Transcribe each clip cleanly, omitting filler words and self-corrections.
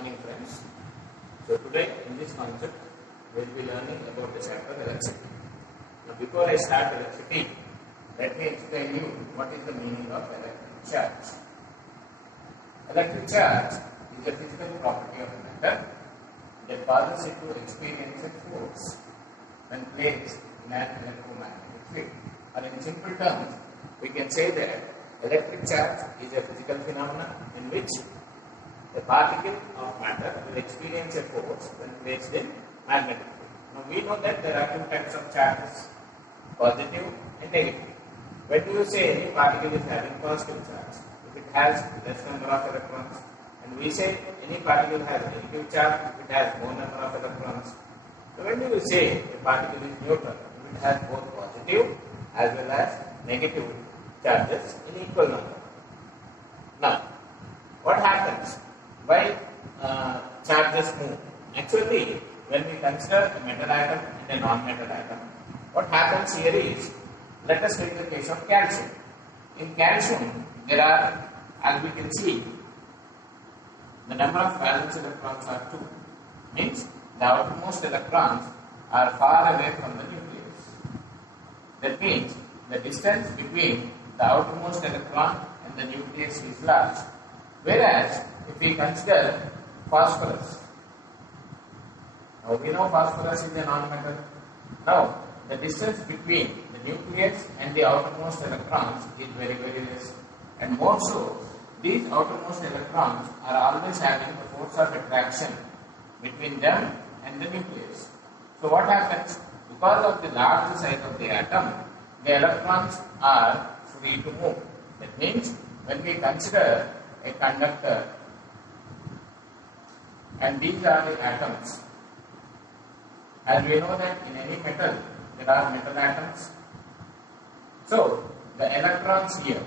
morning friends. So today in this concept we will be learning about the chapter electricity. Now before I start electricity, let me explain you what is the meaning of electric charge. Electric charge is a physical property of a matter that causes it to experience a force when placed in an electromagnetic field. Or in simple terms, we can say that electric charge is a physical phenomenon in which a particle of matter will experience a force when placed in magnetic field. Now we know that there are two types of charges, positive and negative. When you say any particle is having positive charge, if it has less number of electrons, and we say any particle has negative charge if it has more number of electrons. So when you say a particle is neutral, if it has both positive as well as negative charges in equal number. Now, what happens? Why charges move? Actually, when we consider a metal atom and a non-metal atom, what happens here is, let us take the case of calcium. In calcium, there are, as we can see, the number of valence electrons are 2. Means the outermost electrons are far away from the nucleus. That means the distance between the outermost electron and the nucleus is large. Whereas, if we consider phosphorus, now we know phosphorus is a non-metal. Now, the distance between the nucleus and the outermost electrons is very, very less. And more so, these outermost electrons are always having the force of attraction between them and the nucleus. So what happens? Because of the large size of the atom, the electrons are free to move. That means when we consider a conductor, and these are the atoms, as we know that in any metal there are metal atoms. So the electrons here,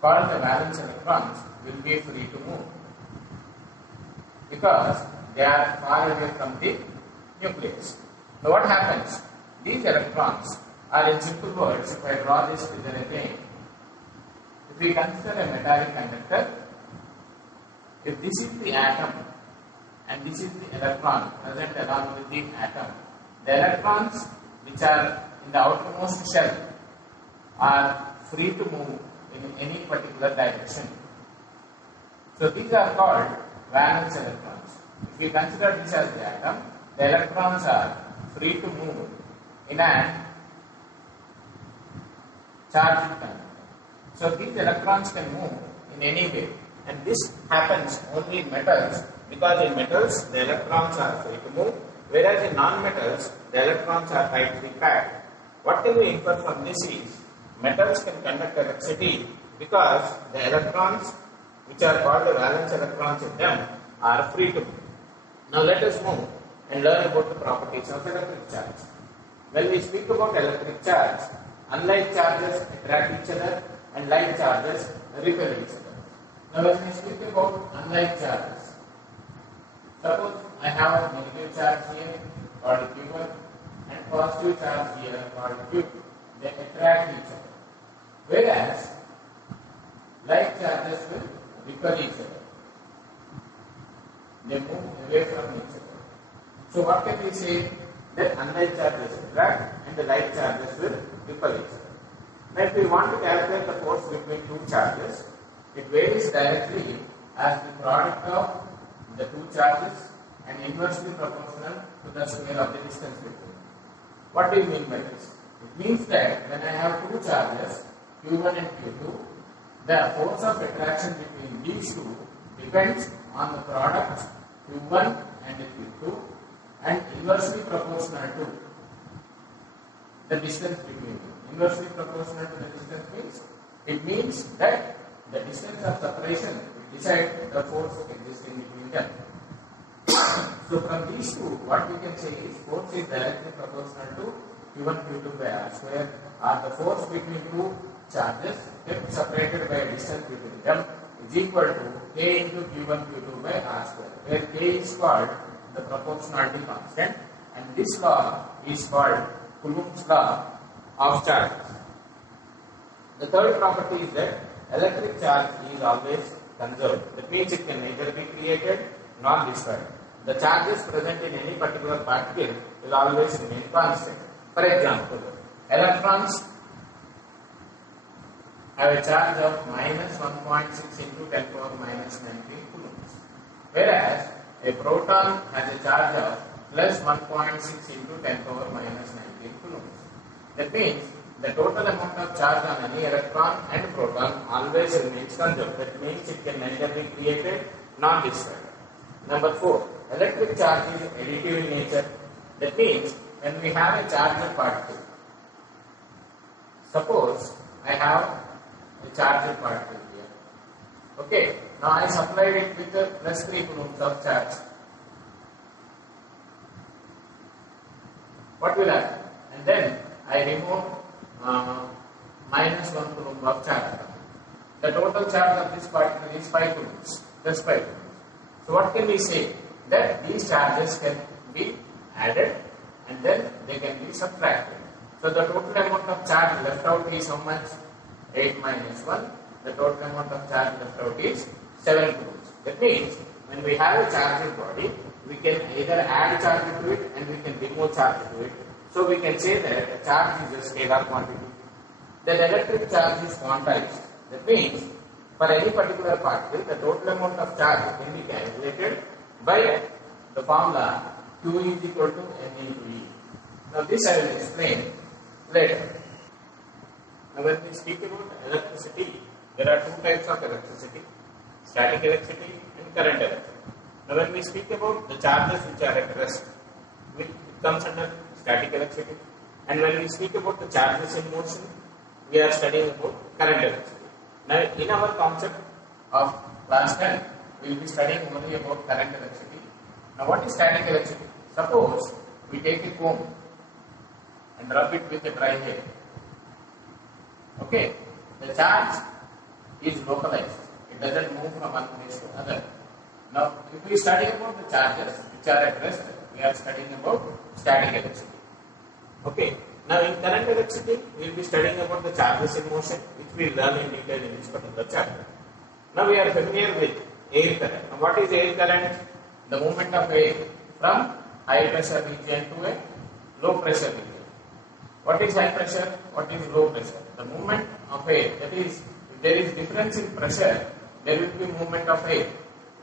called the valence electrons, will be free to move because they are far away from the nucleus. So what happens? These electrons are, in simple words, if I draw this figure again, if we consider a metallic conductor, if this is the atom and this is the electron present along with the atom, the electrons which are in the outermost shell are free to move in any particular direction. So these are called valence electrons. If you consider this as the atom, the electrons are free to move in an charged conductor. So these electrons can move in any way, and this happens only in metals, because in metals the electrons are free to move, whereas in non-metals the electrons are tightly packed. What can we infer from this is, metals can conduct electricity because the electrons which are called the valence electrons in them are free to move. Now let us move and learn about the properties of electric charge. When we speak about electric charge, unlike charges attract each other and like charges repel each other. Now when we speak about unlike charges, suppose I have a negative charge here called Q1 and positive charge here called Q2. They attract each other. Whereas like charges will repel each other. They move away from each other. So what can we say? That unlike charges attract and the like charges will repel each other. Now if we want to calculate the force between two charges, it varies directly as the product of the two charges and inversely proportional to the square of the distance between them. What do you mean by this? It means that when I have two charges, Q1 and Q2, the force of attraction between these two depends on the product Q1 and Q2 and inversely proportional to the distance between them. Inversely proportional to the distance means that the distance of separation will decide the force existing between them. So from these two, what we can say is force is directly proportional to Q1 Q2 by R square, or the force between two charges kept separated by a distance between them is equal to K into Q1 Q2 by R square, where K is called the proportionality constant and this law is called Coulomb's law of charges. The third property is that electric charge is always conserved. That means it can neither be created nor destroyed. The charges present in any particular particle will always remain constant. For example, electrons have a charge of minus 1.6 into 10 power minus 19 coulombs, whereas a proton has a charge of plus 1.6 into 10 power minus 19 coulombs. That means the total amount of charge on any electron and proton always remains conserved. That means it can neither be created nor destroyed. Number 4. Electric charge is additive in nature. That means when we have a charged particle, suppose I have a charged particle here. Okay, now I supplied it with a plus 3 coulombs of charge. What will happen? And then I remove minus 1 coulomb of charge. The total charge of this particle is 5 coulombs, plus 5 coulombs. So what can we say? That these charges can be added and then they can be subtracted. So the total amount of charge left out is how much? 8 minus 1. The total amount of charge left out is 7 coulombs. That means when we have a charged body, we can either add charge to it and we can remove charge to it. So we can say that a charge is a scalar quantity. Then electric charge is quantized. That means for any particular particle, the total amount of charge can be calculated by the formula Q is equal to N into E. Now this I will explain later. Now when we speak about electricity, there are two types of electricity, static electricity and current electricity. Now when we speak about the charges which are at rest, it comes under static electricity. And when we speak about the charges in motion, we are studying about current electricity. Now in our concept of class 10, we will be studying only about current electricity. Now what is static electricity? Suppose we take a comb and rub it with a dry hair. Okay, the charge is localized. It doesn't move from one place to another. Now if we study about the charges which are at rest, we are studying about static electricity. Okay, now in current electricity, we will be studying about the charges in motion, which we will learn in detail in this particular chapter. Now we are familiar with air current. Now what is air current? The movement of air from high pressure region to a low pressure region. What is high pressure? What is low pressure? The movement of air. That is, if there is difference in pressure, there will be movement of air.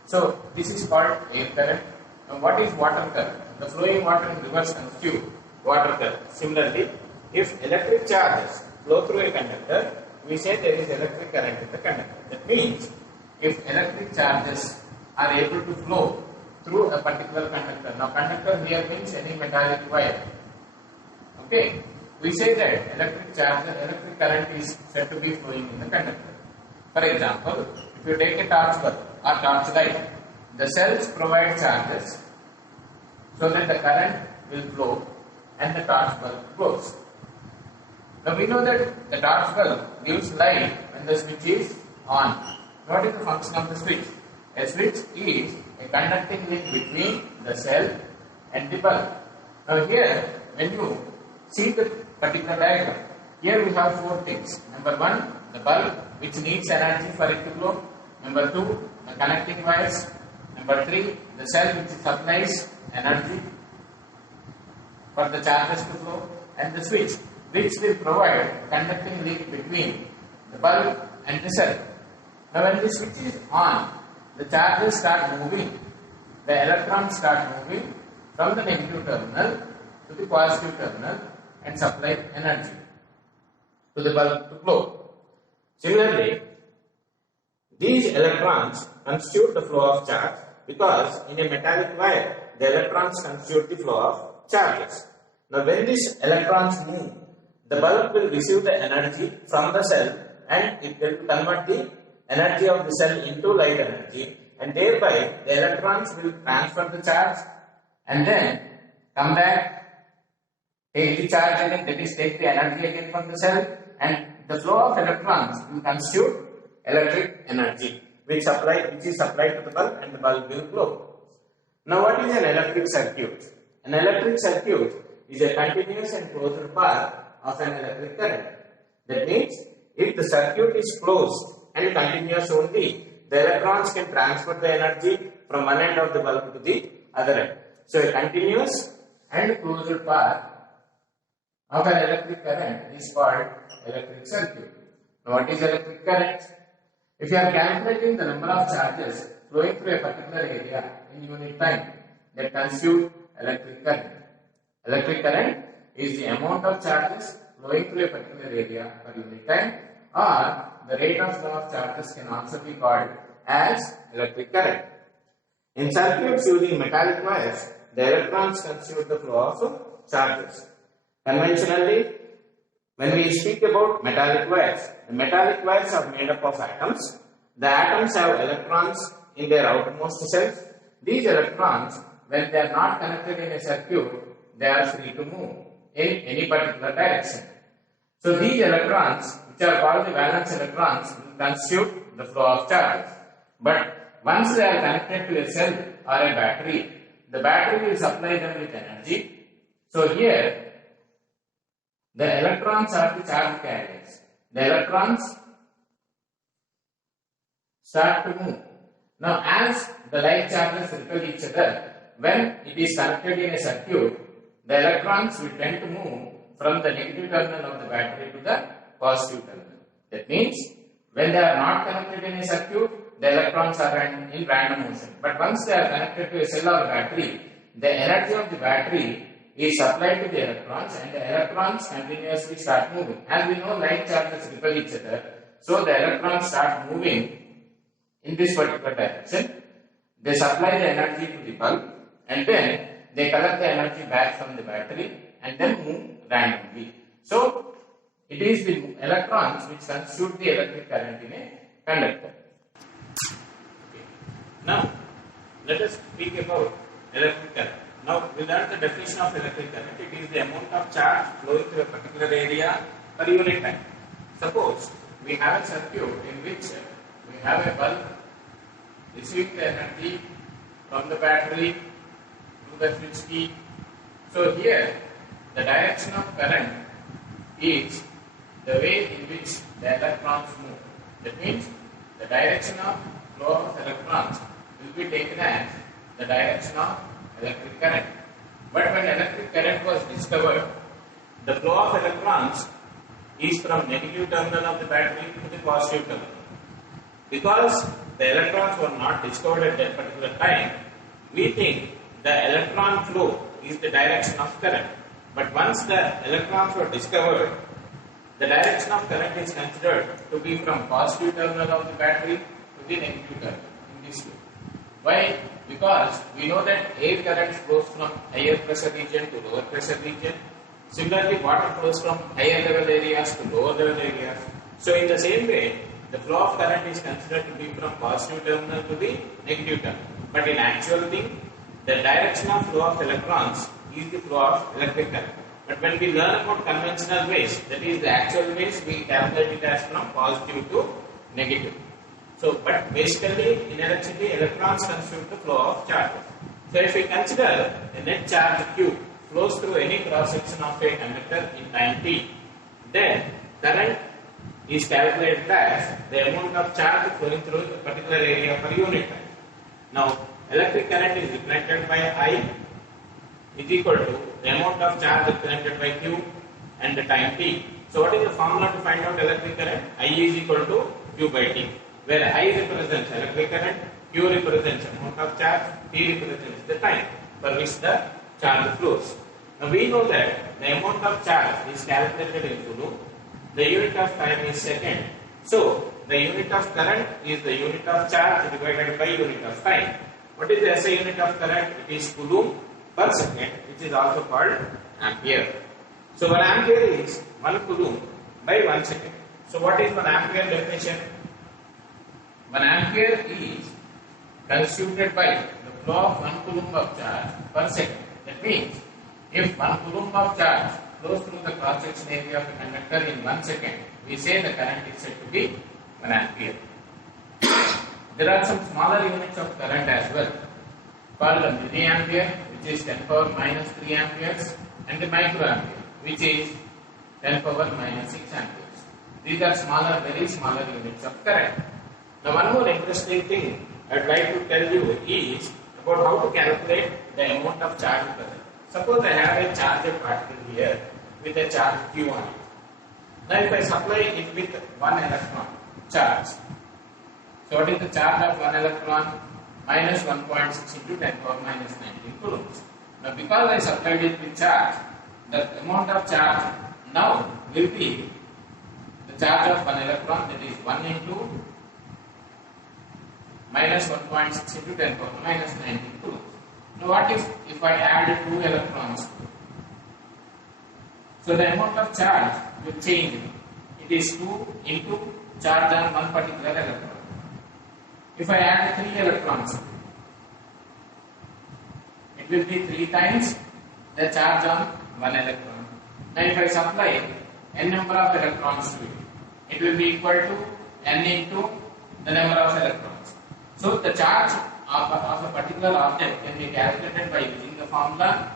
So this is called air current. Now what is water current? The flowing water in reverse constitute water current. Similarly, if electric charges flow through a conductor, we say there is electric current in the conductor. That means if electric charges are able to flow through a particular conductor. Now conductor here means any metallic wire. Okay, we say that electric current is said to be flowing in the conductor. For example, if you take a torch bulb or torch light, the cells provide charges so that the current will flow and the torch bulb glows. Now we know that the torch bulb gives light when the switch is on. What is the function of the switch? A switch is a conducting link between the cell and the bulb. Now here, when you see the particular diagram, here we have four things. Number 1, the bulb which needs energy for it to glow. Number 2, the connecting wires. Number 3, the cell which supplies energy for the charges to flow, and the switch which will provide conducting link between the bulb and the cell. Now when the switch is on, the charges start moving, the electrons start moving from the negative terminal to the positive terminal and supply energy to the bulb to glow. Similarly, these electrons constitute the flow of charge because in a metallic wire, the electrons constitute the flow of charges. Now when these electrons move, the bulb will receive the energy from the cell and it will convert the energy of the cell into light energy, and thereby the electrons will transfer the charge and then come back, take the charge again, that is take the energy again from the cell, and the flow of electrons will constitute electric energy which is supplied to the bulb and the bulb will glow. Now what is an electric circuit? An electric circuit is a continuous and closed path of an electric current. That means if the circuit is closed and continuous only, the electrons can transfer the energy from one end of the bulb to the other end. So a continuous and closed path of an electric current is called electric circuit. Now what is electric current? If you are calculating the number of charges flowing through a particular area in unit time, that constitute electric current. Electric current is the amount of charges flowing through a particular area per unit time, or the rate of flow of charges can also be called as electric current. In circuits using metallic wires, the electrons constitute the flow of charges. Conventionally, when we speak about metallic wires, the metallic wires are made up of atoms. The atoms have electrons in their outermost shells. These electrons, when they are not connected in a circuit, they are free to move in any particular direction. So these electrons, which are called the valence electrons, will constitute the flow of charges. But once they are connected to a cell or a battery, the battery will supply them with energy. So here, the electrons are the charge carriers. The electrons start to move. Now, as the like charges repel each other, when it is connected in a circuit, the electrons will tend to move from the negative terminal of the battery to the positive terminal. That means, when they are not connected in a circuit, the electrons are in random motion. But once they are connected to a cell or battery, the energy of the battery is supplied to the electrons, and the electrons continuously start moving. As we know, like charges repel each other, so the electrons start moving in this particular direction. They supply the energy to the bulb, and then they collect the energy back from the battery and then move randomly. So it is the electrons which constitute the electric current in a conductor. Okay. Now let us speak about electric current. Now we learned the definition of electric current. It is the amount of charge flowing through a particular area per unit time. Suppose we have a circuit in which we have a bulb receiving the energy from the battery to the switch key. So here the direction of current is the way in which the electrons move. That means the direction of flow of electrons will be taken as the direction of electric current. But when electric current was discovered, the flow of electrons is from negative terminal of the battery to the positive terminal. Because the electrons were not discovered at that particular time, we think the electron flow is the direction of current. But once the electrons were discovered, the direction of current is considered to be from positive terminal of the battery to the negative terminal in this way. Why? Because we know that air current flows from higher pressure region to lower pressure region. Similarly, water flows from higher level areas to lower level areas. So in the same way, the flow of current is considered to be from positive terminal to the negative terminal. But in actual thing, the direction of flow of electrons is the flow of electric current. But when we learn about conventional ways, that is the actual ways, we calculate it as from positive to negative. So, but basically in electricity, electrons constitute the flow of charges. So if we consider a net charge Q flows through any cross section of a conductor in time t, then current is calculated as the amount of charge flowing through a particular area per unit time. Now, electric current is represented by I is equal to the amount of charge represented by Q and the time t. So what is the formula to find out electric current? I is equal to Q by T, where I represents electric current, Q represents amount of charge, T represents the time for which the charge flows. Now we know that the amount of charge is calculated in Coulomb, the unit of time is second. So the unit of current is the unit of charge divided by unit of time. What is the SI unit of current? It is Coulomb per second, which is also called ampere. So 1 ampere is 1 Coulomb by 1 second. So what is 1 ampere definition? 1 ampere is constituted by the flow of 1 Coulomb of charge per second. That means if 1 Coulomb of charge flows through the cross-section area of a conductor in 1 second, we say the current is said to be 1 ampere. There are some smaller units of current as well, called the milliampere, which is 10 power minus 3 amperes, and the microampere, which is 10 power minus 6 amperes. These are smaller, very smaller units of current. Now one more interesting thing I would like to tell you is about how to calculate the amount of charge present. Suppose I have a charged particle here with a charge Q on it. Now if I supply it with 1 electron charge, so what is the charge of 1 electron? Minus 1.6 into 10 power minus 19 coulombs. Now because I supplied it with charge, the amount of charge now will be the charge of 1 electron, that is 1 into minus 1.6 into 10 power minus 19 coulombs. Now what if I add 2 electrons to it? So the amount of charge will change. It is 2 into charge on one particular electron. If I add 3 electrons, it will be 3 times the charge on 1 electron. Now if I supply n number of electrons to it, it will be equal to n into the number of electrons. So the charge of a particular object can be calculated by using the formula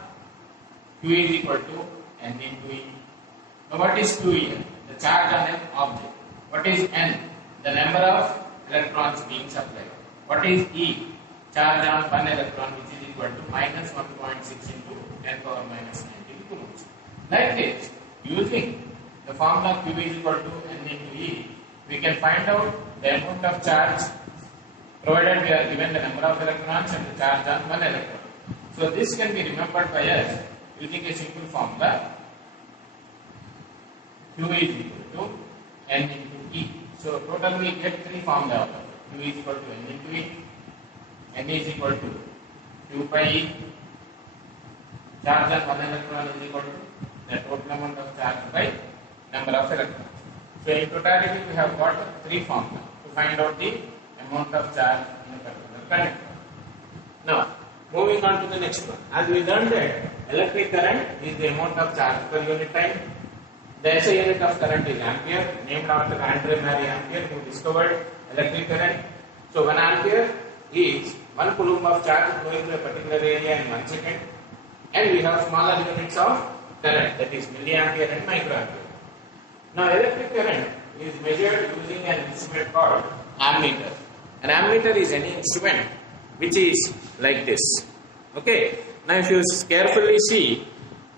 Q is equal to n into E. Now what is Q here? The charge on an object. What is n? The number of electrons being supplied. What is E? Charge on 1 electron, which is equal to minus 1.6 into 10 power minus 19 coulombs. Like this, using the formula Q is equal to n into E, we can find out the amount of charge provided we are given the number of electrons and the charge on 1 electron. So this can be remembered by us using a simple formula Q is equal to n into E. So total we get 3 formulas. Q is equal to n into E, n is equal to Q by E, charge on 1 electron is equal to the total amount of charge by number of electrons. So in totality we have got 3 formulas to find out the amount of charge in a particular current. Now moving on to the next one. As we learned that electric current is the amount of charge per unit time. The SI unit of current is ampere, named after Andre Marie Ampere, who discovered electric current. So 1 ampere is 1 coulomb of charge flowing through a particular area in 1 second. And we have smaller units of current, that is milliampere and microampere. Now electric current is measured using an instrument called ammeter. An ammeter is any instrument which is like this. Okay. Now if you carefully see,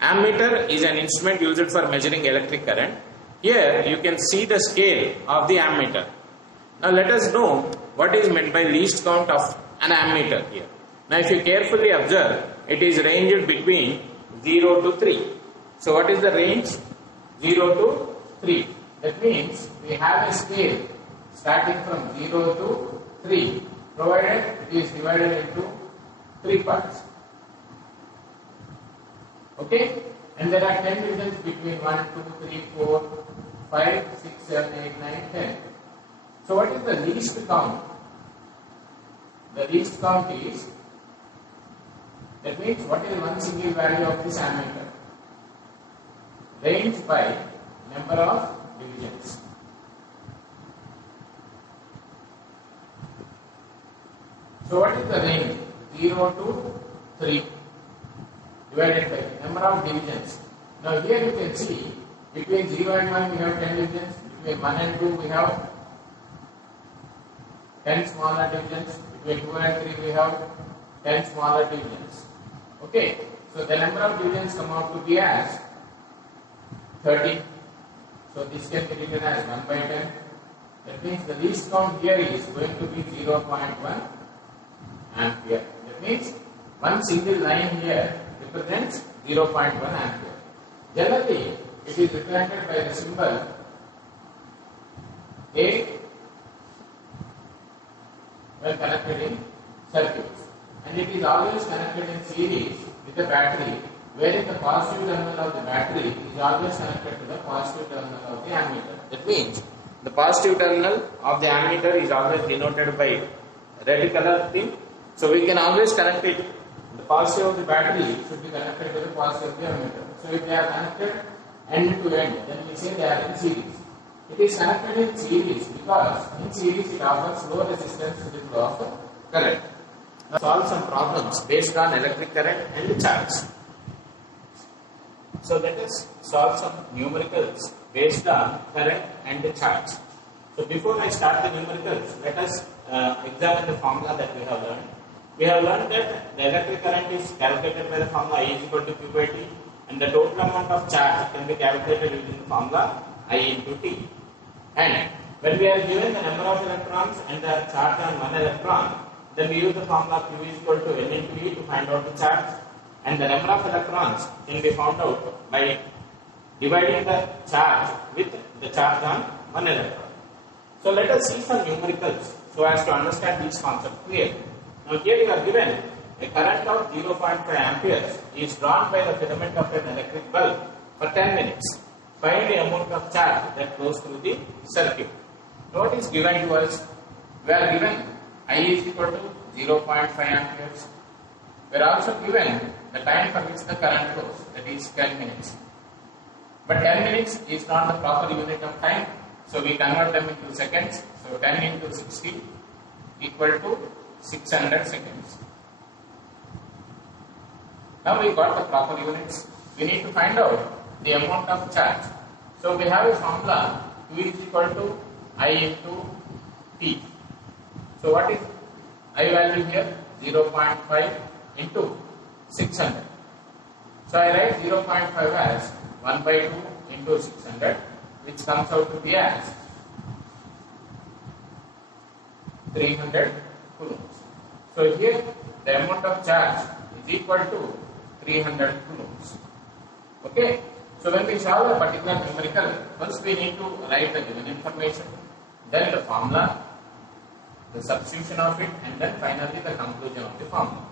ammeter is an instrument used for measuring electric current. Here you can see the scale of the ammeter. Now let us know what is meant by least count of an ammeter here. Now if you carefully observe, it is ranged between 0 to 3. So what is the range? 0 to 3. That means we have a scale starting from 0 to 3, provided it is divided into 3 parts. Okay? And there are 10 divisions between 1, 2, 3, 4, 5, 6, 7, 8, 9, 10. So what is the least count? The least count is, that means what is one single value of this ammeter? Range by number of divisions. So what is the range? 0 to 3 divided by number of divisions. Now here you can see between 0 and 1 we have 10 divisions, between 1 and 2 we have 10 smaller divisions, between 2 and 3 we have 10 smaller divisions. Okay, so the number of divisions come out to be as 30. So this can be written as 1 by 10. That means the least count here is going to be 0.1 ampere. That means one single line here represents 0.1 ampere. Generally, it is represented by the symbol A when connected in circuits, and it is always connected in series with the battery, wherein the positive terminal of the battery is always connected to the positive terminal of the ammeter. That means the positive terminal of the ammeter is always denoted by red color thing. So we can always connect it. The positive of the battery should be connected to the positive of the ammeter. So if they are connected end to end, then we say they are in series. It is connected in series because in series it offers low resistance to the flow of current. Now solve some problems based on electric current and charge. So let us solve some numericals based on current and charge. So before I start the numericals, let us examine the formula that we have learned. We have learned that the electric current is calculated by the formula I is equal to Q by T, and the total amount of charge can be calculated using the formula I into T. And when we are given the number of electrons and the charge on one electron, then we use the formula Q is equal to N into E to find out the charge, and the number of electrons can be found out by dividing the charge with the charge on one electron. So let us see some numericals so as to understand these concepts clearly. Now here you are given a current of 0.5 amperes is drawn by the filament of an electric bulb for 10 minutes. Find the amount of charge that flows through the circuit. So what is given to us? We are given I is equal to 0.5 amperes. We are also given the time for which the current flows, that is 10 minutes. But 10 minutes is not the proper unit of time, so we convert them into seconds. So 10 into 60 equal to 600 seconds. Now we got the proper units. We need to find out the amount of charge. So we have a formula Q is equal to I into T. So what is I value here? 0.5 into 600. So I write 0.5 as 1 by 2 into 600, which comes out to be as 300 coulombs. So here the amount of charge is equal to 300 coulombs. Okay. So when we solve a particular numerical, first we need to write the given information, then the formula, the substitution of it, and then finally the conclusion of the formula.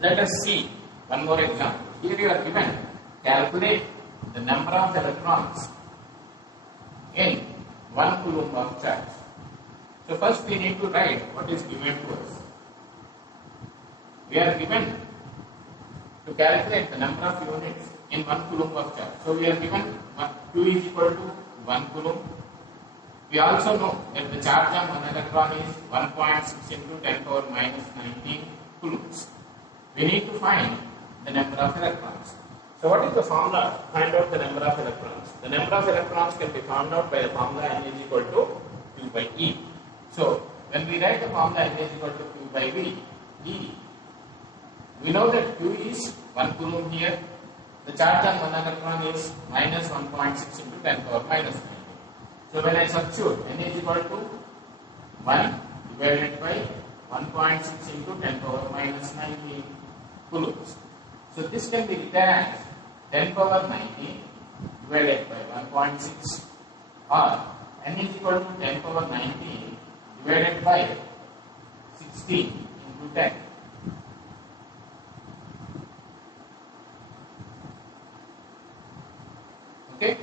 Let us see one more example. Here you are given, calculate the number of electrons in 1 coulomb of charge. So first we need to write what is given to us. We are given to calculate the number of units in 1 coulomb of charge. So we are given Q is equal to 1 coulomb. We also know that the charge on one electron is 1.6 into 10 power minus 19 coulombs. We need to find the number of electrons. So what is the formula to find out the number of electrons? The number of electrons can be found out by the formula N is equal to Q by E. So when we write the formula N is equal to Q by E, we know that Q is 1 coulomb here. The charge on one electron is minus 1.6 into 10 power minus 19. So when I substitute N is equal to 1 divided by 1.6 into 10 power minus 19 coulombs. So this can be written as 10 power 19 divided by 1.6, or N is equal to 10 power 19 divided by 16 into 10. Okay?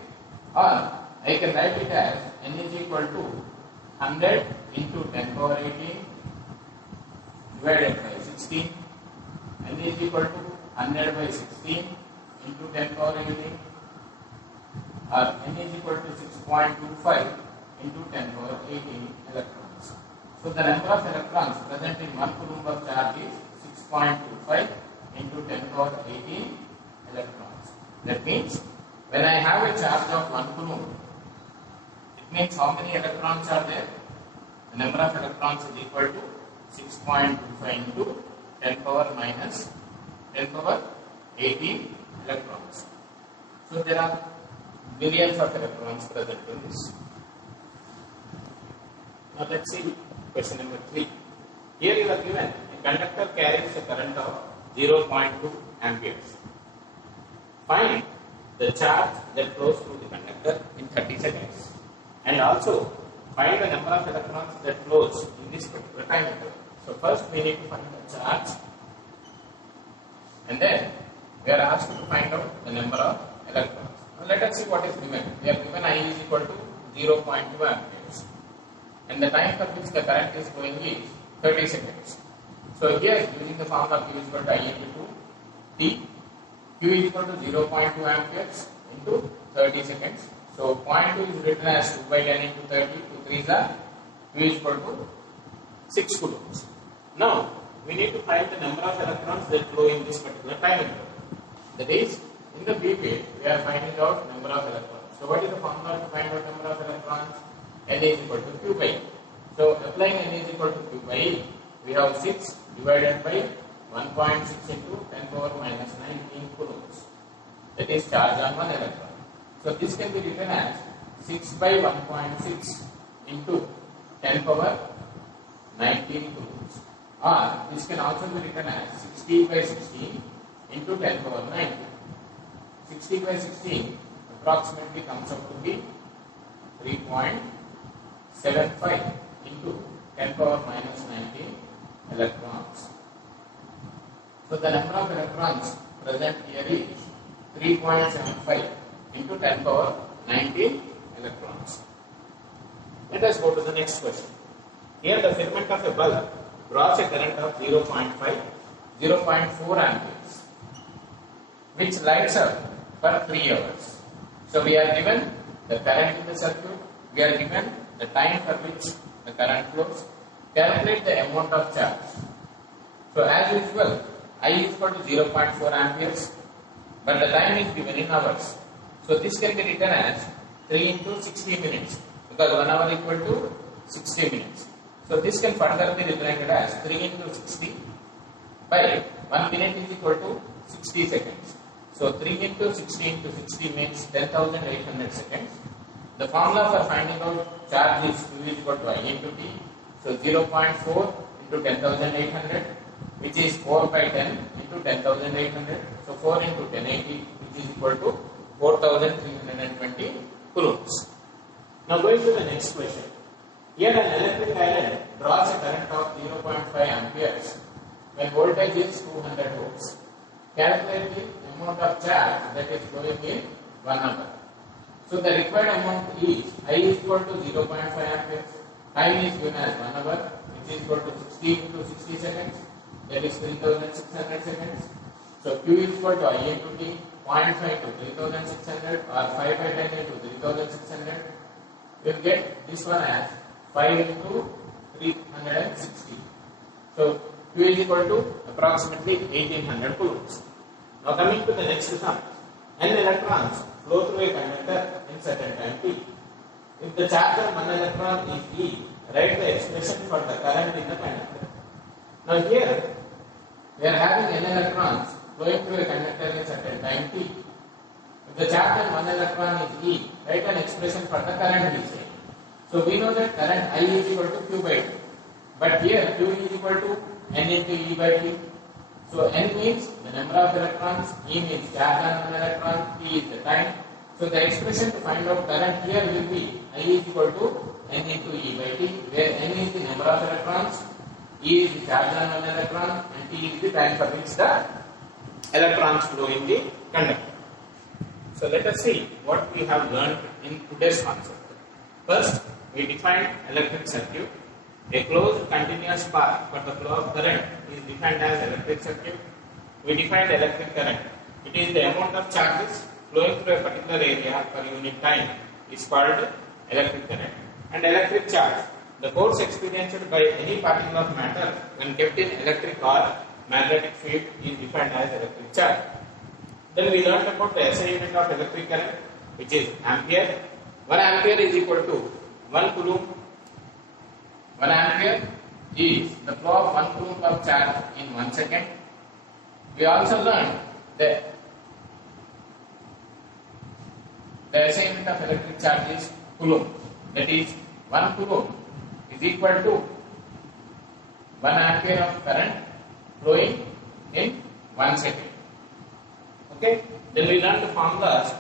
Or I can write it as N is equal to 100 into 10 power 18 divided by 16. N is equal to 100 by 16 into 10 power 18, or N is equal to 6.25 into 10 power 18 electrons. So the number of electrons present in 1 coulomb of charge is 6.25 into 10 power 18 electrons. That means when I have a charge of 1 coulomb, it means how many electrons are there? The number of electrons is equal to 6.25 into 10 power minus 10 power 18 electrons. So there are millions of electrons present in this. Now let's see question number 3. Here you are given a conductor carries a current of 0.2 amperes. Find the charge that flows through the conductor in 30 seconds, and also find the number of electrons that flows in this particular time interval. So first we need to find the charge, and then we are asked to find out the number of electrons. Now let us see what is given. We are given I is equal to 0.2 amperes, and the time for which the current is going is 30 seconds. So here using the formula Q is equal to I into T, Q is equal to 0.2 amperes into 30 seconds. So 0.2 is written as 2 by 10 into 30, 2 3s are, Q is equal to 6 coulombs. Now we need to find the number of electrons that flow in this particular time interval. That is, in the B phase we are finding out number of electrons. So what is the formula to find out number of electrons? n is equal to q by e. So applying n is equal to q by e, we have 6 divided by 1.6 into 10 power minus 19 coulombs. That is charge on one electron. So this can be written as 6 by 1.6 into 10 power 19 coulombs. Or this can also be written as 60 by 16 into 10 power 19. 60 by 16 approximately comes out to be 3.75 into 10 power minus 19 electrons. So the number of electrons present here is 3.75 into 10 power 19 electrons. Let us go to the next question. Here the filament of a bulb draws a current of 0.4 amperes, which lights up for 3 hours. So we are given the current in the circuit, we are given the time for which the current flows. Calculate the amount of charge. So as usual, I is equal to 0.4 amperes, but the time is given in hours. So this can be written as 3 into 60 minutes, because 1 hour equal to 60 minutes. So this can further be represented as 3 into 60 by 1 minute is equal to 60 seconds. So 3 into 60 means 10,800 seconds. The formula for finding out charge is Q is equal to I into T. So 0.4 into 10,800, which is 4 by 10 into 10,800. So 4 into 1080, which is equal to 4,320 coulombs. Now going to the next question. Here an electric iron draws a current of 0.5 amperes when voltage is 200 volts. Calculate the amount of charge that is flowing in 1 hour. So the required amount is I is equal to 0.5 amperes. Time is given as 1 hour, which is equal to 60 into 60 seconds. That is 3,600 seconds. So Q is equal to I into T, 0.5 into 3,600 or 5 by 10 into 3,600. We will get this one as 5 into 360. So Q is equal to approximately 1800 coulombs. Now coming to the next sum. N electrons flow through a conductor in certain time t. If the charge on one electron is E, write the expression for the current in the conductor. Now here we are having N electrons flowing through a conductor in certain time t. If the charge on one electron is E, write an expression for the current is saying. So we know that current I is equal to Q by T. But here Q is equal to N into E by T. So N means the number of electrons, E means charge on one electron, T is the time. So the expression to find out current here will be I is equal to N into E by T, where N is the number of electrons, E is the charge on one electron, and T is the time for which the electrons flow in the conductor. So let us see what we have learned in today's concept. First, we defined electric circuit. A closed continuous path for the flow of current is defined as electric circuit. We defined electric current. It is the amount of charges flowing through a particular area per unit time is called electric current. And electric charge, the force experienced by any particle of matter when kept in electric or magnetic field is defined as electric charge. Then we learned about the SI unit of electric current, which is ampere. 1 ampere is equal to 1 coulomb. 1 ampere is the flow of 1 coulomb of charge in 1 second. We also learned that the SI unit of electric charge is coulomb. That is 1 coulomb is equal to 1 ampere of current flowing in 1 second. Okay. Then we learned the formulas,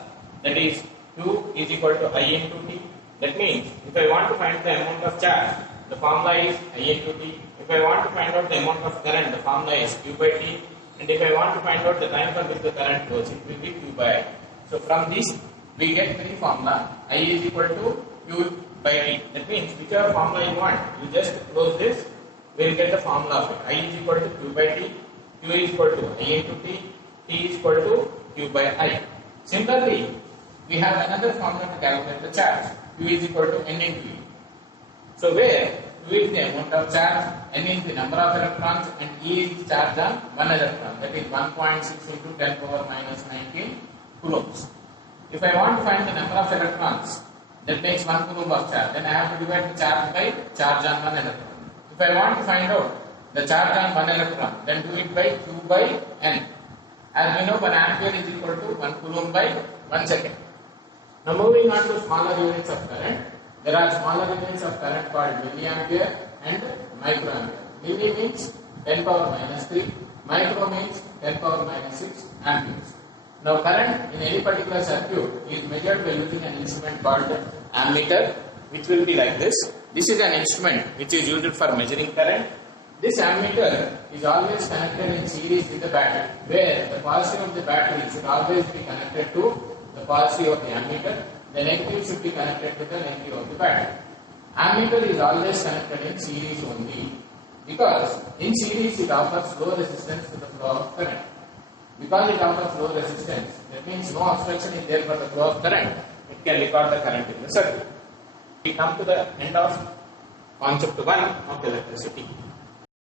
that is Q is equal to I into T. That means if I want to find the amount of charge, the formula is I into T. If I want to find out the amount of current, the formula is Q by T. And if I want to find out the time for which the current flows, it will be Q by I. So from this we get 3 formula. I is equal to Q by T. That means whichever formula you want, you just close this, we will get the formula of it. I is equal to Q by T, Q is equal to I into T, T is equal to Q by I. Similarly, we have another formula to calculate the charge. Q is equal to N into E. So where Q is the amount of charge, N is the number of electrons, and E is the charge on 1 electron. That is 1.6 into 10 power minus 19 coulombs. If I want to find the number of electrons, That makes 1 coulomb of charge. Then I have to divide the charge by charge on 1 electron. If I want to find out the charge on 1 electron, then do it by Q by N. As we know, 1 ampere is equal to 1 coulomb by 1 second. Now moving on to smaller units of current. There are smaller units of current called milliampere and microampere. Milli means 10 power minus 3. Micro means 10 power minus 6 amperes. Now current in any particular circuit is measured by using an instrument called ammeter, which will be like this. This is an instrument which is used for measuring current. This ammeter is always connected in series with the battery, where the positive of the battery should always be connected to the positive of the ammeter. The negative should be connected to the negative of the battery. Ammeter is always connected in series only, because in series it offers low resistance to the flow of current. Because it offers low resistance, that means no obstruction is there for the flow of current. It can record the current in the circuit. We come to the end of concept 1 of electricity.